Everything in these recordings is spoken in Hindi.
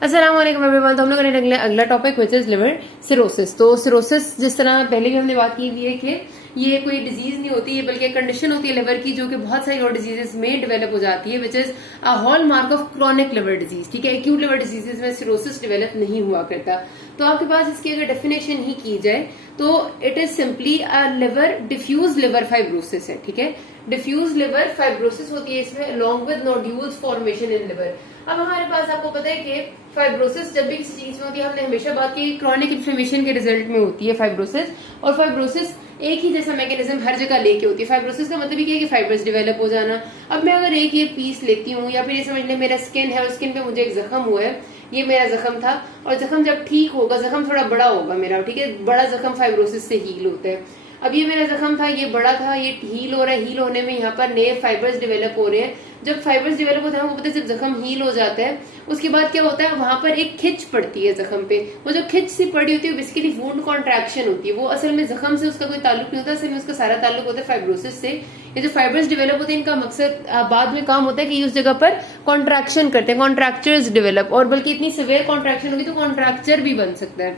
अस्सलाम वालेकुम एवरीवन। तो हम लोग करेंगे अगला topic which is liver cirrhosis. तो सिरोसिस जिस तरह पहले भी हमने बात की हुई है कि ये कोई डिजीज नहीं होती है बल्कि एक कंडीशन होती है लिवर की जो कि बहुत सारी और डिजीजेस में डेवलप हो जाती है which is a hall mark of chronic liver disease. ठीक है, एक्यूट लिवर डिजीजेस में सिरोसिस डेवलप नहीं हुआ करता। तो आपके पास इसकी अगर डेफिनेशन ही की जाए तो it is simply a liver diffuse liver fibrosis है। ठीक है, डिफ्यूज लिवर फाइब्रोसिस होती है इसमें along with nodules formation in liver. अब हमारे पास आपको पता है कि फाइब्रोसिस जब भी किसी चीज में होती है, हमने हमेशा बात की क्रॉनिक इन्फ्लेमेशन के रिजल्ट में होती है फाइब्रोसिस। और फाइब्रोसिस एक ही जैसा मैकेनिज्म हर जगह लेके होती है। फाइब्रोसिस का मतलब ये है कि फाइब्रस डेवलप हो जाना। अब मैं अगर एक ये पीस लेती हूँ या फिर ये समझ ले मेरा स्किन है और स्किन पे मुझे एक जख्म हुआ है, ये मेरा जख्म था और जख्म जब ठीक होगा, जख्म थोड़ा बड़ा होगा मेरा, ठीक है, बड़ा जख्म फाइब्रोसिस से हील होता है। अब ये मेरा जख्म था, ये बड़ा था, ये हील हो रहा है। हील होने में यहाँ पर नए फाइबर्स डेवलप हो रहे हैं। जब फाइबर्स डेवलप होते हैं वो पता है जब जख्म हील हो जाता है उसके बाद क्या होता है, वहां पर एक खिंच पड़ती है जख्म पे। वो जो खिंच सी पड़ी होती है बेसिकली वुंड कॉन्ट्रैक्शन होती है। वो असल में जख्म से उसका कोई ताल्लुक नहीं होता, असल में उसका सारा ताल्लुक होता है फाइब्रोसिस से। ये जो फाइबर्स डेवलप होते हैं इनका मकसद बाद में काम होता है कि उस जगह पर कॉन्ट्रैक्शन करते हैं, कॉन्ट्रैक्चर्स डेवलप, और बल्कि इतनी सिवियर कॉन्ट्रैक्शन होगी तो कॉन्ट्रैक्चर भी बन सकता है।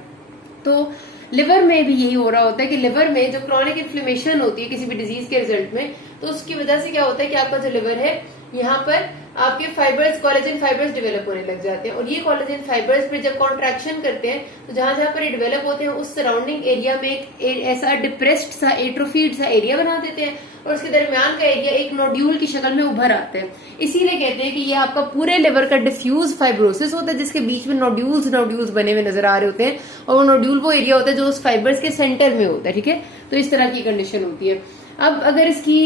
तो लिवर में भी यही हो रहा होता है कि लिवर में जो क्रॉनिक इन्फ्लेमेशन होती है किसी भी डिजीज के रिजल्ट में, तो उसकी वजह से क्या होता है कि आपका जो लिवर है यहाँ पर आपके फाइबर्स, कोलेजन फाइबर्स डेवलप होने लग जाते हैं। और ये कोलेजन फाइबर्स फिर जब कॉन्ट्रैक्शन करते हैं तो जहां जहां पर ये डेवलप होते हैं उस सराउंडिंग एरिया में एक ऐसा डिप्रेस्ड सा एट्रोफीड सा एरिया बना देते हैं और उसके दरमियान का एरिया एक नोड्यूल की शक्ल में उभर आता है। इसीलिए कहते हैं कि ये आपका पूरे लिवर का डिफ्यूज फाइब्रोसिस होता है जिसके बीच में नोड्यूल्स बने हुए नजर आ रहे होते हैं और वो नोड्यूल वो एरिया होता है जो उस फाइबर्स के सेंटर में होता है। ठीक है, तो इस तरह की कंडीशन होती है। अब अगर इसकी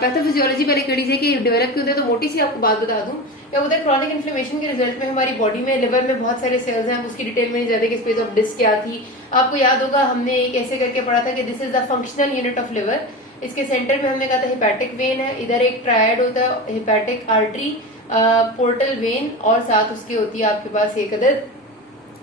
पैथोफिजियोलॉजी पहले कड़ी से कि डेवलप क्यों होता है तो मोटी सी आपको बात बता दूं। क्या होता है क्रॉनिक इन्फ्लेमेशन के रिजल्ट में हमारी बॉडी में लिवर में बहुत सारे सेल्स हैं, उसकी डिटेल में नहीं जाते कि स्पेस ऑफ डिस्क क्या थी। आपको याद होगा हमने एक ऐसे करके पढ़ा था कि this is the functional unit of liver. इसके सेंटर में हमने कहा था हिपैटिक वेन है, इधर एक ट्रायड होता है हिपैटिक आर्टरी, पोर्टल वेन और साथ उसकी होती है आपके पास एक अदर,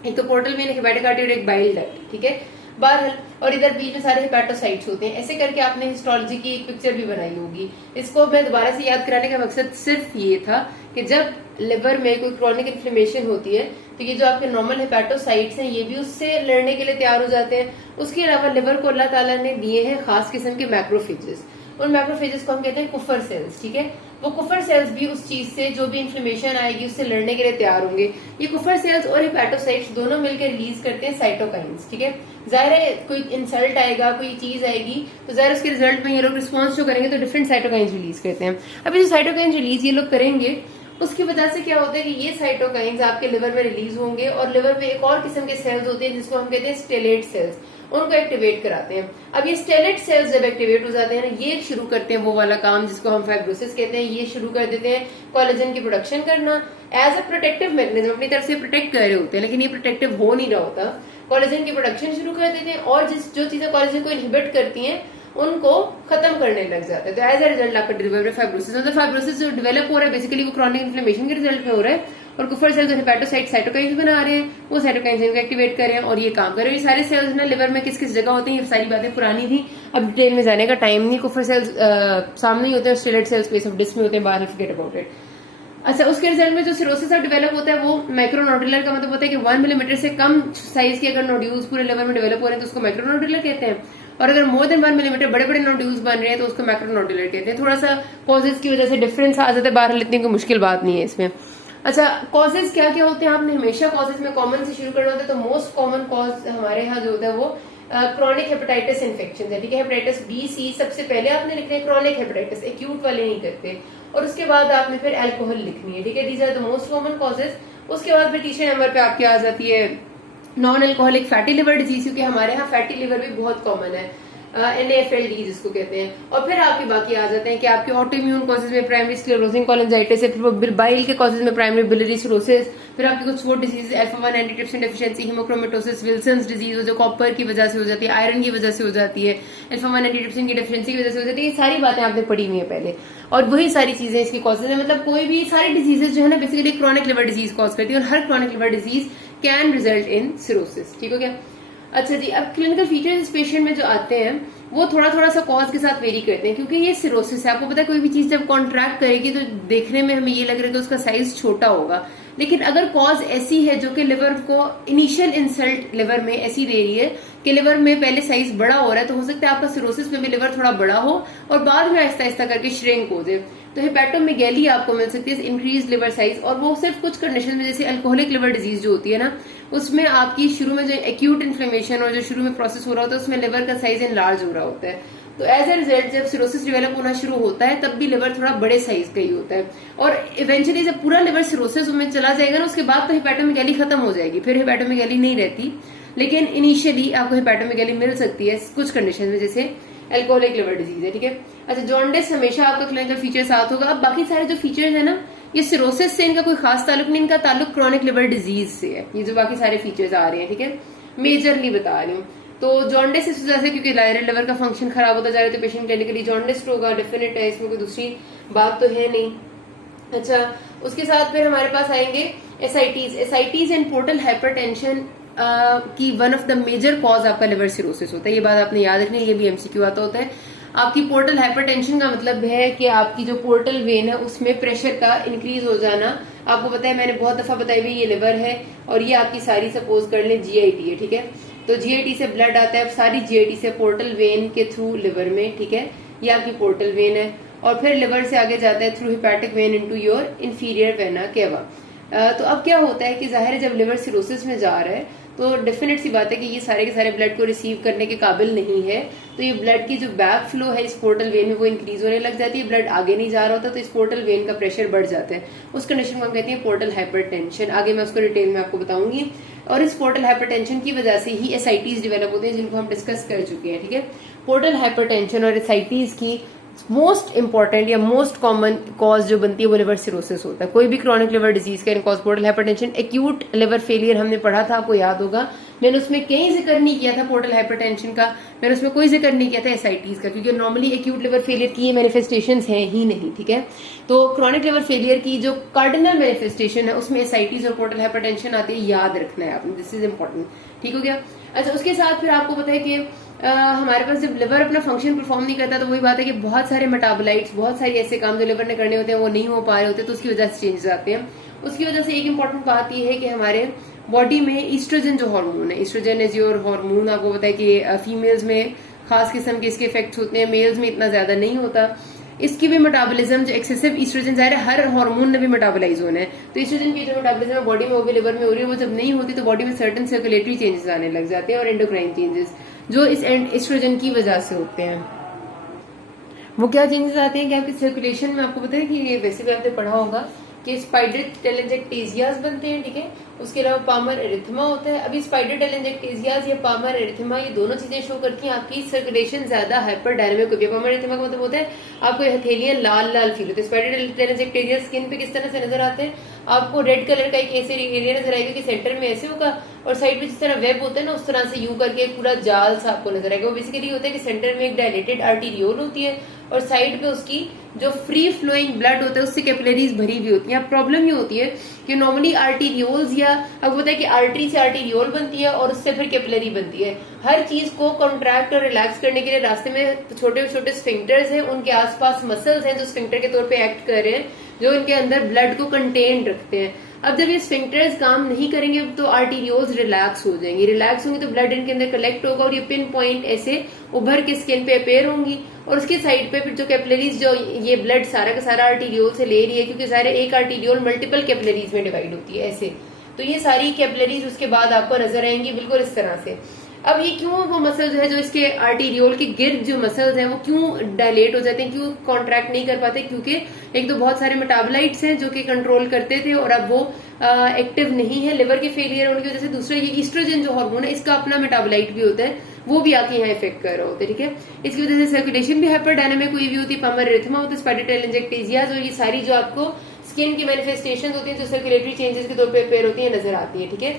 एक तो पोर्टल वेन, हिपैटिक आर्टरी और एक बाइल डक्ट। ठीक है, बहरहाल, और इधर बीच में सारे हिपैटोसाइट्स होते हैं। ऐसे करके आपने हिस्टोलॉजी की एक पिक्चर भी बनाई होगी। इसको मैं दोबारा से याद कराने का मकसद सिर्फ ये था कि जब लिवर में कोई क्रॉनिक इन्फ्लेमेशन होती है तो ये जो आपके नॉर्मल हिपैटोसाइट्स हैं ये भी उससे लड़ने के लिए तैयार हो जाते हैं। उसके अलावा लिवर को अल्लाह ताला ने दिए हैं खास किस्म के मैक्रोफेजेस। उन मैक्रोफेजेस को हम कहते हैं कुफर सेल्स। ठीक है, वो कुफर सेल्स भी उस चीज से जो भी इन्फ्लेमेशन आएगी उससे लड़ने के लिए तैयार होंगे। ये कुफर सेल्स और हिपैटोसाइट्स दोनों मिलकर रिलीज करते हैं साइटोकाइंस। ठीक है, जाहिर है कोई इंसल्ट आएगा, कोई चीज आएगी तो जाहिर उसके रिजल्ट में ये लोग रिस्पॉन्स जो करेंगे तो डिफरेंट साइटोकाइंस रिलीज करते हैं। अब ये जो साइटोकाइंस रिलीज ये लोग करेंगे उसकी वजह से क्या होता है कि ये साइटोकाइंस आपके लिवर में रिलीज होंगे और लिवर में एक और किस्म के सेल्स होते हैं जिसको हम कहते हैं स्टेलेट सेल्स, उनको एक्टिवेट कराते हैं। अब ये स्टेलेट सेल्स जब एक्टिवेट हो जाते हैं ना, ये शुरू करते हैं वो वाला काम जिसको हम फाइब्रोसिस कहते हैं। ये शुरू कर देते हैं कोलेजन की प्रोडक्शन करना एज अ प्रोटेक्टिव मैकेनिज्म, अपनी तरफ से प्रोटेक्ट कर रहे होते हैं, लेकिन ये प्रोटेक्टिव हो नहीं रहा होता। कोलेजन की प्रोडक्शन शुरू कर देते हैं और जो चीजें कोलेजन को इनहिबिट करती हैं उनको खत्म करने लग जाता है। तो एज अ रिजल्ट आपका लिवर में फाइब्रोसिस, मतलब फाइब्रोसिस जो डेवलप हो रहा है बेसिकली वो क्रॉनिक इन्फ्लेमेशन के रिजल्ट में हो रहा है और कुफर सेल्स और हिपैटोसाइट साइटोकाइंस बना रहे हैं, वो साइटोकाइंस इनको एक्टिवेट कर रहे हैं और ये काम कर रहे हैं। ये सारे सेल्स ना लिवर में किस किस जगह होते हैं ये सारी बातें पुरानी थी, अब डिटेल में जाने का टाइम नहीं। कुफर सेल्स सामने ही होते हैं, stellate cells space of disc में होते हैं, बाहर फॉरगेट अबाउट इट। अच्छा, उसके रिजल्ट में जो सिरोसिस डेवलप होता है वो माइक्रोनोडुलर का मतलब होता है कि 1 मिलीमीटर से कम साइज के अगर नोड्यूल्स पूरे लिवर में डेवलप हो रहे हैं तो उसको माइक्रोनोडुलर कहते हैं, और अगर मोर देन 1 मिलीमीटर बड़े बड़े नोड्यूल्स बन रहे हैं तो उसको मैक्रोनोडुलर कहते हैं। थोड़ा सा कॉजेज की वजह से डिफरेंस आ जाता है, बाहर इतनी कोई मुश्किल बात नहीं है इसमें। अच्छा, कॉजेज क्या क्या होते हैं, आपने हमेशा कॉजेज में कॉमन से शुरू करना होता है। तो मोस्ट कॉमन कॉज हमारे यहाँ जो होता है वो क्रॉनिक हेपेटाइटिस इन्फेक्शन है। ठीक है, हेपेटाइटिस बी सी सबसे पहले आपने लिखना है, क्रॉनिक हेपेटाइटिस, एक्यूट वाले नहीं करते, और उसके बाद आपने फिर अल्कोहल लिखनी है। ठीक है, these are the most common causes. उसके बाद फिर तीसरे नंबर पे आपकी आ जाती है non alcoholic fatty liver disease, क्योंकि हमारे यहाँ फैटी लिवर भी बहुत कॉमन है, NAFLD जिसको कहते हैं। और फिर आपके बाकी आ जाते हैं कि आपके ऑटोइम्यून कॉजेज में प्राइमरी स्क्लेरोसिस कोलिंजाइटिस है, फिर बाइल के कॉजेज में प्राइमरी बिलियरी सिरोसिस, फिर आपकी कुछ वो disease alpha one antitrypsin deficiency, haemochromatosis, Wilson's disease जो कॉपर की वजह से हो जाती है, आयरन की वजह से हो जाती है, अल्फा-1 एंटीट्रिप्सिन की डेफिशिएंसी की वजह से हो जाती है। ये सारी बातें आपने पढ़ी हुई है पहले और वही सारी चीजें इसकी कॉजेज है। मतलब कोई भी सारी डिजीजेज जो है ना basically chronic liver disease cause करती है और हर chronic liver disease can result in cirrhosis. ठीक हो गया। अच्छा जी, अब क्लिनिकल फीचर्स इस पेशेंट में जो आते हैं वो थोड़ा थोड़ा सा कॉज के साथ वेरी करते हैं, क्योंकि ये सिरोसिस है। आपको पता है कोई भी चीज जब कॉन्ट्रैक्ट करेगी तो देखने में हमें ये लग रहा है कि उसका साइज छोटा होगा, लेकिन अगर कॉज ऐसी है जो कि लिवर को इनिशियल इंसल्ट लिवर में ऐसी दे रही है कि लिवर में पहले साइज बड़ा हो रहा है, तो हो सकता है आपका सिरोसिस में भी लिवर थोड़ा बड़ा हो और बाद में आहिस्ता आहिस्ता करके श्रिंक हो जाए। तो हेपेटोमेगैली आपको मिल सकती है, इंक्रीज लिवर साइज, और वो सिर्फ कुछ कंडीशन में, जैसे अल्कोहलिक लिवर डिजीज जो होती है ना, उसमें आपकी शुरू में जो एक्यूट इन्फ्लेमेशन और जो शुरू में प्रोसेस हो रहा होता है उसमें लिवर का साइज इनलार्ज हो रहा होता है। तो एज ए रिजल्ट जब सिरोसिस डेवलप होना शुरू होता है तब भी लिवर थोड़ा बड़े साइज का ही होता है, और इवेंचुअली जब पूरा लिवर सिरोसिस में चला जाएगा ना, उसके बाद तो हेपेटोमेगैली खत्म हो जाएगी, फिर हेपेटोमेगैली नहीं रहती। लेकिन इनिशियली आपको हेपेटोमेगैली मिल सकती है कुछ कंडीशन में, जैसे अल्कोहलिक लिवर डिजीज है, ठीक है। अच्छा, जॉन्डिस हमेशा आपका क्लिनिकल फीचर साथ होगा। अब बाकी सारे जो फीचर्स है ना, ये सिरोसिस से इनका कोई खास ताल्लुक नहीं, इनका ताल्लुक क्रॉनिक लिवर डिजीज से है। ये जो बाकी सारे फीचर्स आ रहे हैं, ठीक है, मेजरली बता रही हूँ। तो जॉन्डिस इस वजह से क्योंकि लिवर का फंक्शन खराब होता जा रहा है, तो पेशेंट क्लिनिकली जॉन्डिस होगा, डेफिनेट है, इसमें कोई दूसरी बात तो है नहीं। अच्छा, उसके साथ फिर हमारे पास आएंगे एसआईटीज एंड पोर्टल हाइपरटेंशन की one of the major cause आपका लिवर सिरोसिस होता है। ये बात आपने याद रखनी है, ये भी एमसीक्यू आता होता है। आपकी पोर्टल हाइपरटेंशन का मतलब है कि आपकी जो पोर्टल वेन है उसमें प्रेशर का इंक्रीज हो जाना। आपको पता है, मैंने बहुत दफा बताई हुई, ये लिवर है और ये आपकी सारी सपोज कर ले जीआईटी है, ठीक है। तो जीआईटी से ब्लड आता है, सारी जीआईटी से पोर्टल वेन के थ्रू लिवर में, ठीक है, ये आपकी पोर्टल वेन है, और फिर लिवर से आगे जाता है through hepatic vein into your inferior vena cava. तो अब क्या होता है कि जाहिर है जब लिवर सिरोसिस में जा रहा है तो डेफिनेट सी बात है कि ये सारे के सारे ब्लड को रिसीव करने के काबिल नहीं है, तो ये ब्लड की जो बैक फ्लो है इस पोर्टल वेन में वो इंक्रीज होने लग जाती है, ब्लड आगे नहीं जा रहा होता, तो इस पोर्टल वेन का प्रेशर बढ़ जाता है। उस कंडीशन को हम कहते हैं पोर्टल हाइपरटेंशन। आगे मैं उसको डिटेल में आपको बताऊंगी। और इस पोर्टल हाइपरटेंशन की वजह से ही एसआईटीज डेवलप होते हैं, जिनको हम डिस्कस कर चुके हैं, ठीक है। पोर्टल हाइपरटेंशन और एसआईटीज की मोस्ट इंपॉर्टेंट या मोस्ट कॉमन कॉज जो बनती है वो लिवर सिरोसिस होता है। कोई भी क्रॉनिक लिवर डिजीज का cause portal hypertension. Acute liver failure हमने पढ़ा था, आपको याद होगा, मैंने उसमें कहीं जिक्र नहीं किया था पोर्टल हाइपरटेंशन का, मैंने उसमें कोई जिक्र नहीं किया था एसआईटीज का, क्योंकि नॉर्मली एक्यूट लिवर फेलियर की ये मैनिफेस्टेशंस हैं ही नहीं, ठीक है। तो क्रॉनिक लिवर फेलियर की जो कार्डिनल मैनिफेस्टेशन है उसमें एसआईटीज और पोर्टल हाइपरटेंशन आती है, याद रखना है आपने, दिस इज इंपॉर्टेंट, ठीक हो गया। अच्छा, उसके साथ फिर आपको पता है कि हमारे पास जब लिवर अपना फंक्शन परफॉर्म नहीं करता तो वही बात है कि बहुत सारे मेटाबोलाइट्स, बहुत सारे ऐसे काम जो लिवर ने करने होते हैं वो नहीं हो पा रहे होते, तो उसकी वजह से चेंजेस आते हैं। उसकी वजह से एक इंपॉर्टेंट बात यह है कि हमारे बॉडी में ईस्ट्रोजन जो हार्मोन है, ईस्ट्रोजन इज योर हार्मोन, आपको पता है कि फीमेल्स में खास किस्म के इसके इफेक्ट्स होते हैं, मेल्स में इतना ज्यादा नहीं होता। इसकी भी मेटाबॉलिज्म जो एक्सेसिव ईस्ट्रोजन, जाहिर है हर हार्मोन ने भी मेटाबोलाइज होना है, तो ईस्ट्रोजन की जो मेटाबॉलिज्म है बॉडी में वो भी लिवर में हो रही है, वो जब नहीं होती तो बॉडी में सर्टन सर्कुलेटरी चेंजेस आने लग जाते हैं और एंडोक्राइन चेंजेस जो इस ईस्ट्रोजन की वजह से होते हैं। वो क्या चेंजेस आते हैं कि आपकी सर्कुलेशन में, आपको पता है कि ये वैसे भी आपने पढ़ा होगा कि स्पाइडर टेलेंजेक्टेसियाज बनते हैं, ठीक है। उसके अलावा पामर एरिथमा होता है। अभी स्पाइडर टेलेंजेक्टेसियाज या पामर एरिथमा ये दोनों चीजें शो करती हैं आपकी सर्कुलेशन ज्यादा हाइपर डायनामिक होती है। पामर एरिथमा का मतलब होता है आपको हथेलियां लाल लाल फील होती है। स्पाइडर टेलेंजेक्टेसियाज स्किन पे किस तरह से नजर आते हैं, आपको रेड कलर का एक ऐसे एरिया नजर आएगा कि सेंटर में ऐसे होगा और साइड में जिस तरह वेब होता है ना उस तरह से यू करके पूरा जाल सा आपको नजर आएगा। वो बेसिकली होता है कि सेंटर में एक डायलेटेड आर्टीरियोल होती है और साइड पे उसकी जो फ्री फ्लोइंग ब्लड होता है उससे कैपिलरीज भरी हुई होती है। अब प्रॉब्लम ये होती है कि नॉर्मली आर्टीरियोल्स या आपको पता है कि आर्टरी से आर्टीरियोल बनती है और उससे फिर कैपिलरी बनती है। हर चीज को कॉन्ट्रैक्ट और रिलैक्स करने के लिए रास्ते में छोटे छोटे स्फिंक्टर्स हैं, उनके आसपास मसल्स हैं जो स्फिंक्टर के तौर पे एक्ट कर रहे हैं, जो इनके अंदर ब्लड को कंटेन रखते हैं। अब जब ये स्फिंक्टर्स काम नहीं करेंगे तो आर्टीरियोल्स रिलैक्स हो जाएंगी, रिलैक्स होंगी तो ब्लड इनके अंदर कलेक्ट होगा और ये पिन पॉइंट ऐसे उभर के स्किन पे अपेयर होंगी और उसके साइड पे फिर जो कैपिलरीज जो ये ब्लड सारा का सारा आर्टीरियोल से ले रही है, क्योंकि सारे एक आर्टीरियोल मल्टीपल कैपिलरीज में डिवाइड होती है ऐसे, तो ये सारी कैपिलरीज उसके बाद आपको नजर आएंगी बिल्कुल इस तरह से। अब ये क्यों वो मसल्स है जो इसके आर्टीरियोल के गिर्द जो मसल्स हैं वो क्यों डायलेट हो जाते हैं, क्यों कॉन्ट्रैक्ट नहीं कर पाते, क्योंकि एक तो बहुत सारे मेटाबोलाइट्स हैं जो कि कंट्रोल करते थे और अब वो एक्टिव नहीं है लिवर के फेलियर होने की वजह से। दूसरा ये ईस्ट्रोजन जो हार्मोन है इसका अपना मेटाबोलाइट भी होता है, वो भी आके यहाँ इफेक्ट कर रहा होता है, ठीक है। इसकी वजह से सर्कुलेशन भी हाइपर डायनामिक हुई हुई होती है, पामर एरिथमा होता है, स्पाइडर टेलेंजेक्टेसियाज और ये सारी जो आपको स्किन की मैनिफेस्टेशन होती है जो सर्कुलेटरी चेंजेस के तौर पे अपेयर होती है नजर आती है, ठीक है।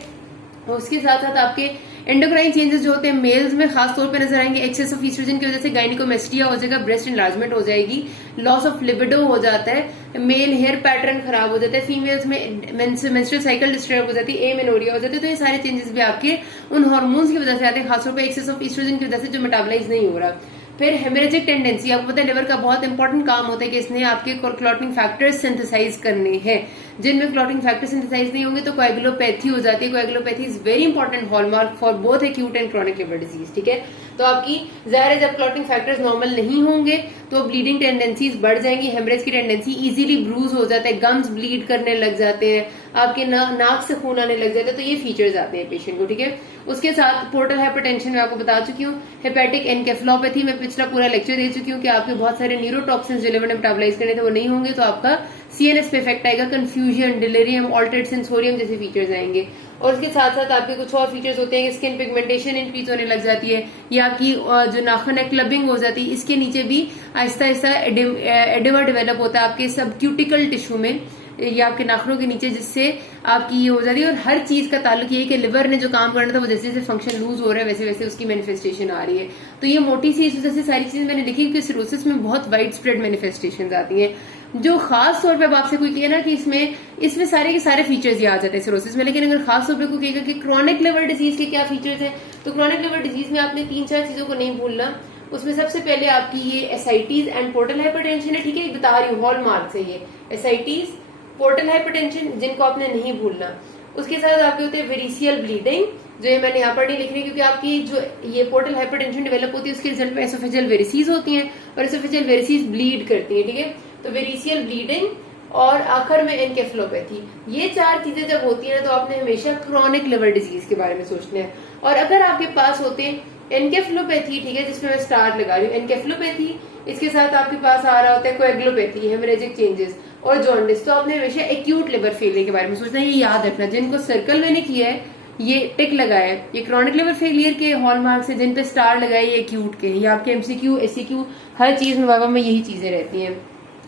और उसके साथ साथ आपके एंडोक्राइन चेंजेस जो होते हैं मेल्स में खास तौर पे नजर आएंगे। एक्सेस ऑफ ईस्ट्रोजन की वजह से गायनिकोमेस्टिया हो जाएगा, ब्रेस्ट एनलार्जमेंट हो जाएगी, लॉस ऑफ लिबिडो हो जाता है, मेल हेयर पैटर्न खराब हो जाता है, फीमेल्स में मेंस्ट्रुअल साइकिल डिस्टर्ब हो जाती है, एमेनोरिया हो जाती है। तो ये सारे चेंजेस भी आपके उन हार्मोन्स की वजह से आते हैं, खासतौर पर एक्सेस ऑफ ईस्ट्रोजन की वजह से जो मेटाबोलाइज नहीं हो रहा। फिर हेमरेजिक टेंडेंसी, आपको पता है लिवर का बहुत इंपॉर्टेंट काम होता है कि इसने आपके क्लॉटिंग फैक्टर्स सिंथेसाइज करने हैं। जिनमें क्लॉटिंग फैक्टर सिंथेसाइज नहीं होंगे तो कोएगुलोपैथी हो जाती है। कोएगुलोपैथी is very important hallmark for both acute and chronic liver disease, ठीक है। तो आपकी जाहिर है जब क्लॉटिंग फैक्टर्स नॉर्मल नहीं होंगे तो ब्लीडिंग टेंडेंसीज बढ़ जाएंगी, हेमरेज की टेंडेंसी इजीली ब्रूज हो जाता है, गम्स ब्लीड करने लग जाते हैं, आपके नाक से खून आने लग जाता है। तो ये फीचर्स आते हैं पेशेंट को, ठीक है। उसके साथ पोर्टल हाइपरटेंशन में आपको बता चुकी हूँ। हेपेटिक एनकेफेलोपैथी में पिछला पूरा लेक्चर दे चुकी हूँ कि आपके बहुत सारे न्यूरोटॉक्सिन्स जो लिवर ने मेटाबोलाइज करने थे वो नहीं होंगे तो आपका सीएनएस पे इफेक्ट आएगा, कंफ्यूजन, डिलीरियम, ऑल्टर्ड सेंसोरियम जैसे फीचर्स आएंगे। और उसके साथ साथ आपके कुछ और फीचर्स होते हैं कि स्किन पिगमेंटेशन इंक्रीज होने लग जाती है, या आपकी जो नाखून है क्लबिंग हो जाती है, इसके नीचे भी आहिस्ता आहिस्ता एडिमा डेवलप होता है आपके सबक्यूटिकल टिश्यू में या आपके नाखूनों के नीचे, जिससे आपकी ये हो जाती है। और हर चीज का ताल्लुक ये है कि लिवर ने जो काम करना था वो जैसे जैसे फंक्शन लूज हो रहा है वैसे वैसे उसकी मैनिफेस्टेशन आ रही है। तो ये मोटी सी इस वजह से सारी चीजें मैंने लिखी क्योंकि सिरोसिस में बहुत वाइड स्प्रेड मैनिफेस्टेशन आती हैं, जो खास तौर पे अब आपसे कोई कहे ना कि इसमें सारे के सारे फीचर्स ये आ जाते हैं सिरोसिस में। लेकिन अगर खास तौर पे कोई कहेगा कि क्रॉनिक लिवर डिजीज के क्या फीचर्स हैं, तो क्रॉनिक लिवर डिजीज में आपने 3-4 चीजों को नहीं भूलना। उसमें सबसे पहले आपकी ये एसाइटीज एंड पोर्टल हाइपरटेंशन है, ठीक है, बता रही हूँ हॉलमार्क है ये एसाइटीज, पोर्टल हाइपरटेंशन, जिनको आपने नहीं भूलना। उसके साथ आपके होते हैं वेरिसियल ब्लीडिंग, जो ये मैंने यहाँ पर नहीं लिख रही क्योंकि आपकी जो ये पोर्टल हाइपरटेंशन डेवलप होती है उसके रिजल्ट में एसोफेजियल वेरिसीज होती हैं और एसोफेजियल वेरिसीज ब्लीड करती है, ठीक है। तो वेरिसियल ब्लीडिंग और आखिर में एनकेफेलोपैथी, ये 4 चीजें जब होती है ना तो आपने हमेशा क्रॉनिक लिवर डिजीज के बारे में सोचना है। और अगर आपके पास होते हैं एनकेफेलोपैथी, ठीक है, जिसमें मैं स्टार लगा रही हूँ, एनकेफेलोपैथी, इसके साथ आपके पास आ रहा होता है कोएगुलोपैथी, हेमरेजिक चेंजेस और जॉन्डिस, तो आपने हमेशा एक्यूट लिवर फेलियर के बारे में सोचना है। ये याद रखना, जिनको सर्कल मैंने किया है ये टिक लगाया है, ये क्रॉनिक लिवर फेलियर के हॉलमार्क्स है, जिन पे स्टार लगाए ये एक्यूट के, ये आपके एमसीक्यू एससीक्यू हर चीज में वावा में यही चीजें रहती हैं।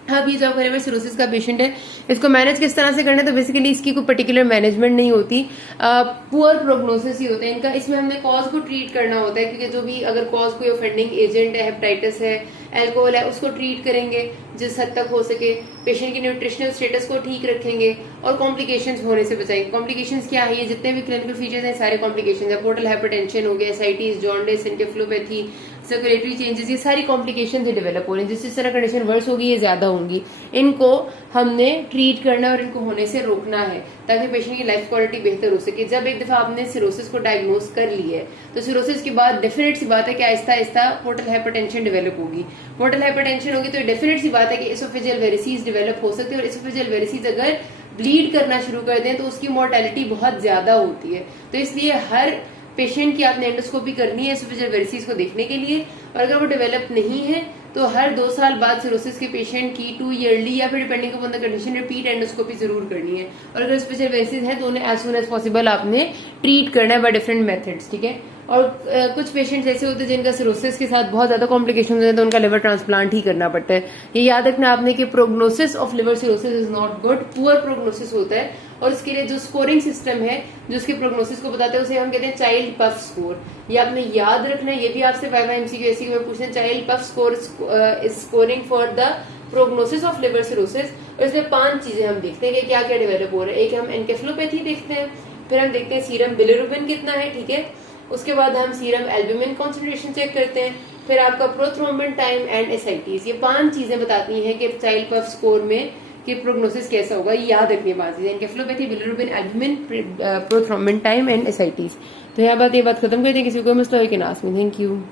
अब ये जो आपका लिवर सिरोसिस का पेशेंट है, इसको मैनेज किस तरह से करना है, तो बेसिकली इसकी कोई पर्टिकुलर मैनेजमेंट नहीं होती, पुअर प्रोग्नोसिस ही होता है इनका। इसमें हमने कॉज को ट्रीट करना होता है क्योंकि जो भी अगर कॉज कोई ऑफेंडिंग एजेंट है, हेपेटाइटिस है, अल्कोहल है, उसको ट्रीट करेंगे जिस हद तक हो सके, पेशेंट की न्यूट्रिशनल स्टेटस को ठीक रखेंगे और कॉम्प्लिकेशंस होने से बचाएंगे। कॉम्प्लिकेशंस क्या है, ये जितने भी क्लिनिकल फीचर्स हैं सारे कॉम्प्लिकेशंस है, पोर्टल हाइपरटेंशन हो गया, ascites, jaundice, encephalopathy, circulatory changes, ये सारी कॉम्प्लिकेशन डेवलप हो रही है। जिस तरह कंडीशन वर्स होगी ये ज्यादा होंगी, इनको हमने ट्रीट करना और इनको होने से रोकना है ताकि पेशेंट की लाइफ क्वालिटी बेहतर हो सके। जब एक दफा आपने सिरोसिस को डायग्नोज कर ली है तो सिरोसिस के बाद डेफिनेट सी बात है कि Aahista Aahista portal hypertension develop होगी। पोर्टल हाइपरटेंशन होगी तो डेफिनेट सी बात है कि एसोफेजियल वेरिसीज डेवलप हो सकती है, और एसोफेजियल वेरिसीज अगर ब्लीड करना शुरू कर दें तो उसकी मोर्टेलिटी बहुत ज्यादा होती है। तो इसलिए हर पेशेंट की आपने एंडोस्कोपी करनी है एसोफेजियल वेरिसीज को देखने के लिए, और अगर वो डेवलप नहीं है तो हर 2 साल बाद सिरोसिस के पेशेंट की 2 ईयरली या फिर depending upon the condition repeat endoscopy जरूर करनी है। और अगर एसोफेजियल वेरिसीज है तो उन्हें एज सून एज पॉसिबल आपने ट्रीट करना है बाय डिफरेंट मेथड्स, ठीक है। और कुछ पेशेंट्स ऐसे होते हैं जिनका सिरोसिस के साथ बहुत ज्यादा कॉम्प्लिकेशन होते हैं तो उनका लिवर ट्रांसप्लांट ही करना पड़ता है। ये याद रखना आपने कि prognosis of liver cirrhosis is not good, poor prognosis होता है, और इसके लिए जो स्कोरिंग सिस्टम है जो उसके प्रोग्नोसिस को बताता है उसे हम कहते हैं चाइल्ड पफ स्कोर। ये आपने याद रखना है, ये भी आपसे वाइवा एमसीक्यू ऐसी में पूछते हैं, child puff score is scoring for the prognosis of liver cirrhosis. और इसमें 5 चीजें हम देखते हैं कि क्या क्या डेवलप हो रहा है। एक हम एनकेफेलोपैथी देखते हैं, फिर हम देखते हैं सीरम बिलिरुबिन कितना है, ठीक है, उसके बाद हम सीरम एल्ब्यूमिन कॉन्सेंट्रेशन चेक करते हैं, फिर आपका प्रोथ्रोम्बिन टाइम एंड एसाइटिस। ये 5 चीजें बताती हैं कि चाइल्ड पफ स्कोर में कि प्रोग्नोसिस कैसा होगा। ये याद रखनी है 5 चीजें, encephalopathy, bilirubin, albumin, prothrombin time and ascites. तो यहाँ बात ये बात खत्म करते हैं, किसी को मसला हो कि नास में। Thank you.